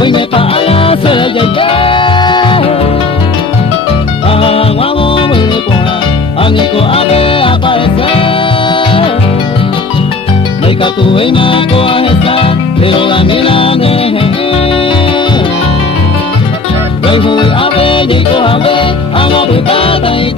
hoy me para se llegué. Vamos muy buena, amigo ave aparece. Deja tu ema con esta, pero la mira de. Hoy ave, digo ave, amo de pata y